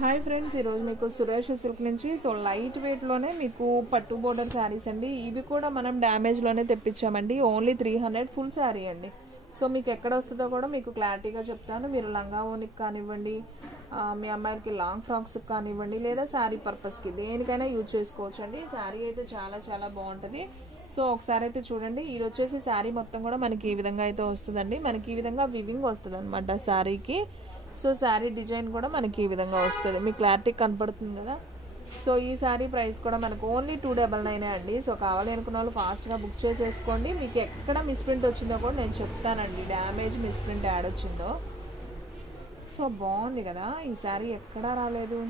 Hi friends, ఈరోజు మీకు Suresh silk నుంచి లైట్ వెయిట్లోనే మీకు పట్టు బోర్డర్ శారీస్ అండి. ఇవి కూడా మనం డ్యామేజ్లోనే తెప్పించామండి. ఓన్లీ 300 ఫుల్ శారీ అండి. సో మీకు ఎక్కడ వస్తుందో కూడా మీకు క్లారిటీగా చెప్తాను. మీరు లంగా ఓనికి కానివ్వండి, మీ అమ్మాయిలకి లాంగ్ ఫ్రాక్స్కి కానివ్వండి, లేదా శారీ పర్పస్కి దేనికైనా యూజ్ చేసుకోవచ్చు అండి. శారీ అయితే చాలా చాలా బాగుంటుంది. సో ఒకసారి అయితే చూడండి. ఇది వచ్చేసి శారీ మొత్తం కూడా మనకి ఈ విధంగా అయితే వస్తుందండి. మనకి ఈ విధంగా వివింగ్ వస్తుంది అనమాట శారీకి. సో శారీ డిజైన్ కూడా మనకి ఈ విధంగా వస్తుంది. మీకు క్లారిటీ కనపడుతుంది కదా. సో ఈ శారీ ప్రైస్ కూడా మనకు ఓన్లీ 299 అండి. సో కావాలి అనుకున్న వాళ్ళు ఫాస్ట్గా బుక్ చేసేసుకోండి. మీకు ఎక్కడ మిస్ప్రింట్ వచ్చిందో కూడా నేను చెప్తానండి. డ్యామేజ్ మిస్ప్రింట్ యాడ్ వచ్చిందో. సో బాగుంది కదా ఈ శారీ, ఎక్కడా రాలేదు.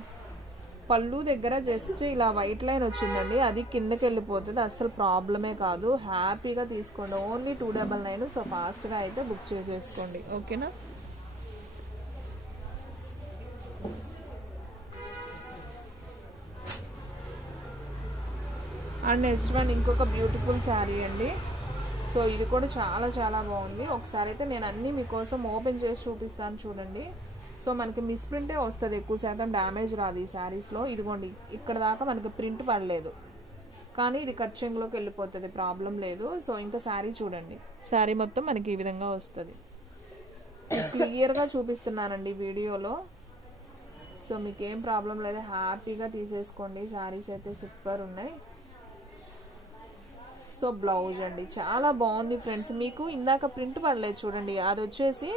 పళ్ళు దగ్గర జస్ట్ ఇలా వైట్ లైన్ వచ్చిందండి, అది కిందకి వెళ్ళిపోతుంది. అస్సలు ప్రాబ్లమే కాదు. హ్యాపీగా తీసుకోండి. ఓన్లీ 299. సో ఫాస్ట్గా అయితే బుక్ చేసేసుకోండి, ఓకేనా. అండ్ నెక్స్ట్ వన్ ఇంకొక బ్యూటిఫుల్ శారీ అండి. సో ఇది కూడా చాలా చాలా బాగుంది. ఒకసారి అయితే నేను అన్నీ మీకోసం ఓపెన్ చేసి చూపిస్తాను చూడండి. సో మనకి మిస్ప్రింటే వస్తుంది, ఎక్కువ శాతం డ్యామేజ్ రాదు ఈ శారీస్లో. ఇదిగోండి, ఇక్కడ దాకా మనకి ప్రింట్ పడలేదు, కానీ ఇది కట్ చెంగులోకి వెళ్ళిపోతుంది, ప్రాబ్లం లేదు. సో ఇంకా శారీ చూడండి. శారీ మొత్తం మనకి ఈ విధంగా వస్తుంది. క్లియర్గా చూపిస్తున్నానండి వీడియోలో. సో మీకు ఏం ప్రాబ్లం లేదు, హ్యాపీగా తీసేసుకోండి. శారీస్ అయితే సూపర్ ఉన్నాయి. సో బ్లౌజ్ అండి చాలా బాగుంది ఫ్రెండ్స్. మీకు ఇందాక ప్రింట్ పడలేదు చూడండి, అది వచ్చేసి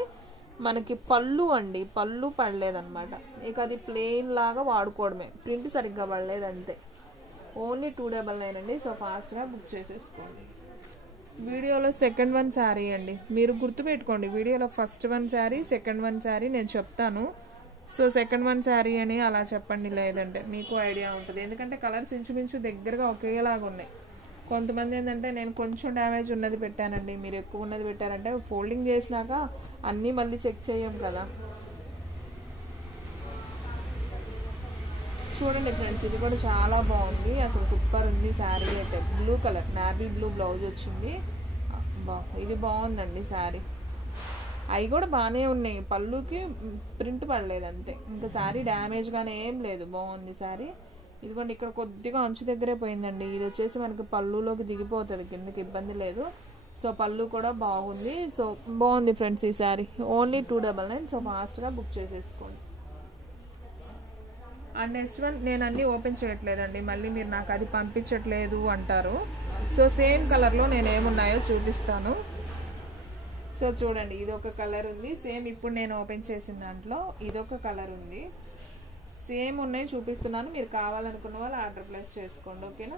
మనకి పళ్ళు అండి. పళ్ళు పడలేదన్నమాట. ఇక అది ప్లెయిన్ లాగా వాడుకోవడమే, ప్రింట్ సరిగ్గా పడలేదు అంతే. ఓన్లీ 299 అండి. సో ఫాస్ట్గా బుక్ చేసేసుకోండి. వీడియోలో సెకండ్ వన్ శారీ అండి. మీరు గుర్తుపెట్టుకోండి, వీడియోలో first one sari, second one sari నేను చెప్తాను. సో సెకండ్ వన్ శారీ అని అలా చెప్పండి, లేదంటే మీకు ఐడియా ఉంటుంది. ఎందుకంటే కలర్స్ ఇంచుమించు దగ్గరగా ఒకేలాగా ఉన్నాయి. కొంతమంది ఏంటంటే నేను కొంచెం డ్యామేజ్ ఉన్నది పెట్టానండి, మీరు ఎక్కువ ఉన్నది పెట్టారంటే ఫోల్డింగ్ చేసినాక అన్నీ మళ్ళీ చెక్ చేయం కదా. చూడండి ఫ్రెండ్స్, ఇది కూడా చాలా బాగుంది. అసలు సూపర్ ఉంది శారీ అయితే. Blue colour, navy blue blouse వచ్చింది. ఇది బాగుందండి శారీ. అవి కూడా బాగానే ఉన్నాయి, పళ్ళుకి ప్రింట్ పడలేదు అంతే. ఇంకా శారీ డ్యామేజ్ గానే ఏం లేదు, బాగుంది శారీ. ఇదిగోండి, ఇక్కడ కొద్దిగా అంచు దగ్గరే పోయిందండి. ఇది వచ్చేసి మనకి పళ్ళులోకి దిగిపోతుంది, కిందకి ఇబ్బంది లేదు. సో పళ్ళు కూడా బాగుంది. సో బాగుంది ఫ్రెండ్స్ ఈ శారీ. ఓన్లీ 299. సో ఫాస్ట్గా బుక్ చేసేసుకోండి. అండ్ నెక్స్ట్ వన్ నేను అన్నీ ఓపెన్ చేయట్లేదండి, మళ్ళీ మీరు నాకు అది పంపించట్లేదు అంటారు. సో సేమ్ కలర్లో నేను ఏమున్నాయో చూపిస్తాను. సో చూడండి, ఇదొక కలర్ ఉంది. సేమ్ ఇప్పుడు నేను ఓపెన్ చేసిన దాంట్లో ఇదొక కలర్ ఉంది. సేమ్ ఉన్నాయి చూపిస్తున్నాను. మీరు కావాలనుకున్న వాళ్ళు ఆర్డర్ ప్లేస్ చేసుకోండి, ఓకేనా.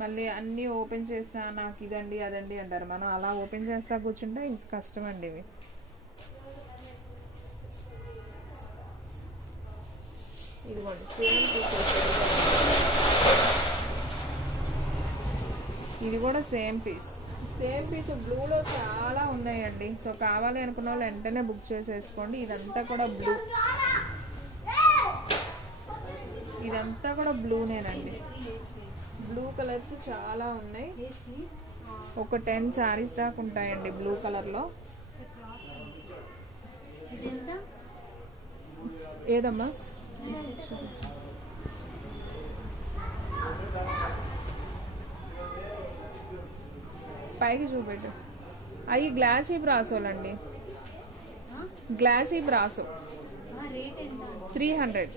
మళ్ళీ అన్నీ ఓపెన్ చేస్తా నాకు ఇదండి అదండి అంటారు. మనం అలా ఓపెన్ చేస్తా కూర్చుంటే ఇంక కష్టం అండి. ఇవి ఇదిగోండి, సేమ్ పీస్. ఇది కూడా సేమ్ పీస్. సేమ్ పీస్ బ్లూలో చాలా ఉన్నాయండి. సో కావాలి అనుకున్న వాళ్ళు వెంటనే బుక్ చేసేసుకోండి. ఇదంతా కూడా బ్లూ, ఇదంతా కూడా బ్లూనేనండి. బ్లూ కలర్స్ చాలా ఉన్నాయి. ఒక 10 శారీస్ దాకా ఉంటాయండి బ్లూ కలర్లో. ఏదమ్మా పైకి చూపెట్టు. అవి గ్లాసీ బ్రాసోలండి, glossy brasso. 300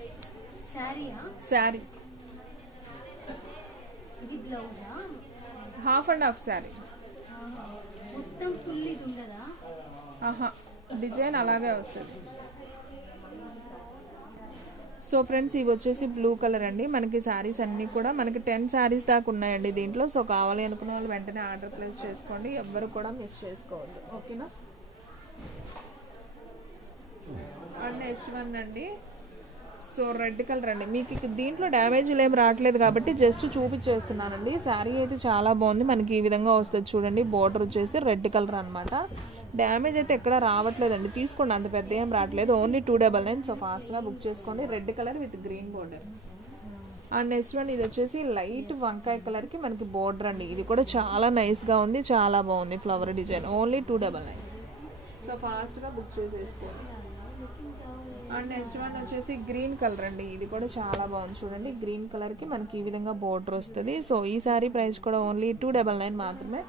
sari. Half and half sari. ఆహా, డిజైన్ అలాగే వస్తుంది. సో ఫ్రెండ్స్, ఇవి వచ్చేసి బ్లూ కలర్ అండి. మనకి శారీస్ అన్నీ కూడా మనకి 10 శారీస్ దాకా ఉన్నాయండి దీంట్లో. సో కావాలి అనుకున్న వాళ్ళు వెంటనే ఆర్డర్ ప్లేస్ చేసుకోండి, ఎవ్వరు కూడా మిస్ చేసుకోవద్దు, ఓకేనా. అండ్ నెక్స్ట్ వన్ అండి. సో రెడ్ కలర్ అండి. మీకు దీంట్లో డ్యామేజ్లు ఏం రావట్లేదు కాబట్టి జస్ట్ చూపించేస్తున్నానండి. శారీ అయితే చాలా బాగుంది. మనకి ఈ విధంగా వస్తుంది చూడండి. బోర్డర్ వచ్చేసి రెడ్ కలర్ అనమాట. డ్యామేజ్ అయితే ఎక్కడ రావట్లేదండి, తీసుకోండి, అంత పెద్ద ఏం రావట్లేదు. ఓన్లీ 299. సో ఫాస్ట్గా బుక్ చేసుకోండి. Red colour with green border. And next one ఇది వచ్చేసి లైట్ వంకాయ కలర్కి మనకి బోర్డర్ అండి. ఇది కూడా చాలా నైస్గా ఉంది, చాలా బాగుంది ఫ్లవర్ డిజైన్. ఓన్లీ 299. సో ఫాస్ట్గా బుక్ చేసేసుకోండి. అండ్ నెక్స్ట్ వన్ వచ్చేసి గ్రీన్ కలర్ అండి. ఇది కూడా చాలా బాగుంది చూడండి. గ్రీన్ కలర్కి మనకి ఈ విధంగా బోర్డర్ వస్తుంది. సో ఈ శారీ ప్రైస్ కూడా ఓన్లీ 299 మాత్రమే.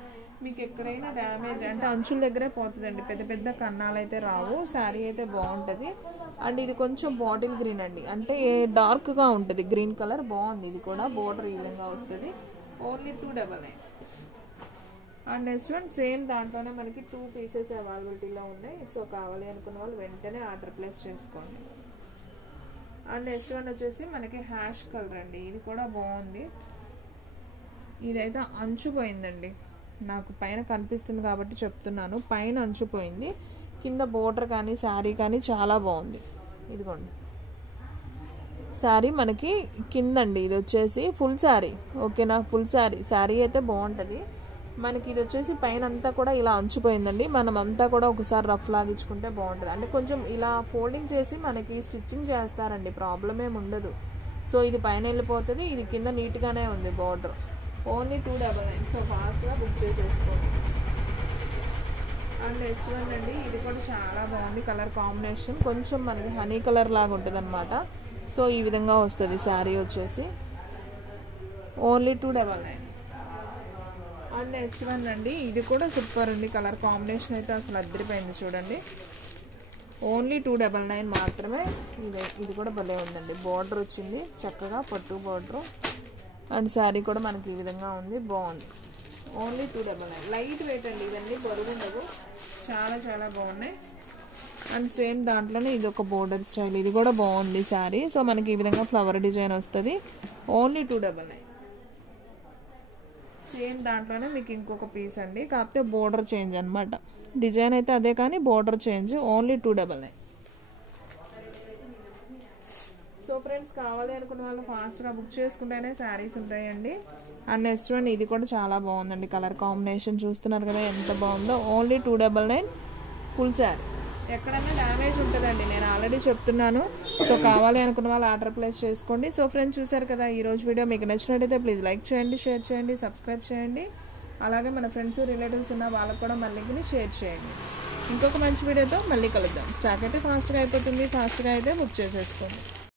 మీకు ఎక్కడైనా డ్యామేజ్ అంటే అంచుల దగ్గరే పోతుందండి, పెద్ద పెద్ద కన్నాలు అయితే రావు. శారీ అయితే బాగుంటుంది. అండ్ ఇది కొంచెం బాటిల్ గ్రీన్ అండి, అంటే డార్క్గా ఉంటుంది గ్రీన్ కలర్. బాగుంది. ఇది కూడా బోర్డర్ ఈ విధంగా వస్తుంది. Only 299. And next one same దాంట్లోనే మనకి 2 పీసెస్ అవైలబిలిటీలో ఉన్నాయి. సో కావాలి అనుకున్న వాళ్ళు వెంటనే ఆర్డర్ ప్లేస్ చేసుకోండి. అండ్ నెక్స్ట్ వన్ వచ్చేసి మనకి హ్యాష్ కలర్ అండి. ఇది కూడా బాగుంది. ఇదైతే అంచుపోయిందండి, నాకు పైన కనిపిస్తుంది కాబట్టి చెప్తున్నాను. పైన అంచుపోయింది, కింద బోర్డర్ కానీ శారీ కానీ చాలా బాగుంది. ఇదిగోండి శారీ మనకి కిందండి. ఇది వచ్చేసి ఫుల్ శారీ. ఓకేనా, ఫుల్ శారీ అయితే బాగుంటుంది. మనకి ఇది వచ్చేసి పైన అంతా కూడా ఇలా అంచుపోయిందండి. మనం అంతా కూడా ఒకసారి రఫ్ లాగించుకుంటే బాగుంటుంది. అంటే కొంచెం ఇలా ఫోల్డింగ్ చేసి మనకి స్టిచ్చింగ్ చేస్తారండి, ప్రాబ్లం ఏమి ఉండదు. సో ఇది పైన వెళ్ళిపోతుంది, ఇది కింద నీట్గానే ఉంది బార్డర్. ఓన్లీ 299. సో ఫాస్ట్గా బుక్ చేసేసుకోండి. అండ్ నెక్స్ట్ వన్ అండి, ఇది కూడా చాలా బాగుంది. కలర్ కాంబినేషన్ కొంచెం మనకి హనీ కలర్ లాగా ఉంటుంది అనమాట. సో ఈ విధంగా వస్తుంది శారీ వచ్చేసి. ఓన్లీ 299. అండ్ నెక్స్ట్ వన్ అండి, ఇది కూడా సూపర్ ఉంది. కలర్ కాంబినేషన్ అయితే అసలు అద్దరిపోయింది చూడండి. ఓన్లీ 299 మాత్రమే. ఇది కూడా భలే ఉందండి. బార్డర్ వచ్చింది చక్కగా, పట్టు బార్డర్. అండ్ శారీ కూడా మనకి ఈ విధంగా ఉంది, బాగుంది. ఓన్లీ 299. లైట్ వెయిట్ అండి, ఇవన్నీ బరువు ఉండవు, చాలా చాలా బాగున్నాయి. అండ్ సేమ్ దాంట్లోనే ఇది ఒక బోర్డర్ స్టైల్. ఇది కూడా బాగుంది శారీ. సో మనకి ఈ విధంగా ఫ్లవర్ డిజైన్ వస్తుంది. ఓన్లీ 299. సేమ్ దాంట్లోనే మీకు ఇంకొక పీస్ అండి, కాకపోతే బోర్డర్ చేంజ్ అనమాట. డిజైన్ అయితే అదే కానీ border change. Only 299. So friends కావాలి అనుకున్న వాళ్ళు ఫాస్ట్గా బుక్ చేసుకుంటేనే శారీస్ ఉంటాయండి. అండ్ నెక్స్ట్ వన్ ఇది కూడా చాలా బాగుందండి. కలర్ కాంబినేషన్ చూస్తున్నారు కదా ఎంత బాగుందో. Only 299 full sari. ఎక్కడన్నా డ్యామేజ్ ఉంటుందండి, నేను ఆల్రెడీ చెప్తున్నాను. సో కావాలి అనుకున్న వాళ్ళు ఆర్డర్ ప్లేస్ చేసుకోండి. సో ఫ్రెండ్స్ చూసారు కదా ఈరోజు వీడియో. మీకు నచ్చినట్టయితే ప్లీజ్ లైక్ చేయండి, షేర్ చేయండి, సబ్స్క్రైబ్ చేయండి. అలాగే మన ఫ్రెండ్స్ రిలేటివ్స్ ఉన్న వాళ్ళకు కూడా మళ్ళీ షేర్ చేయండి. ఇంకొక మంచి వీడియోతో మళ్ళీ కలుద్దాం. స్టాక్ అయితే ఫాస్ట్గా అయిపోతుంది, ఫాస్ట్గా అయితే బుక్ చేసేసుకోండి.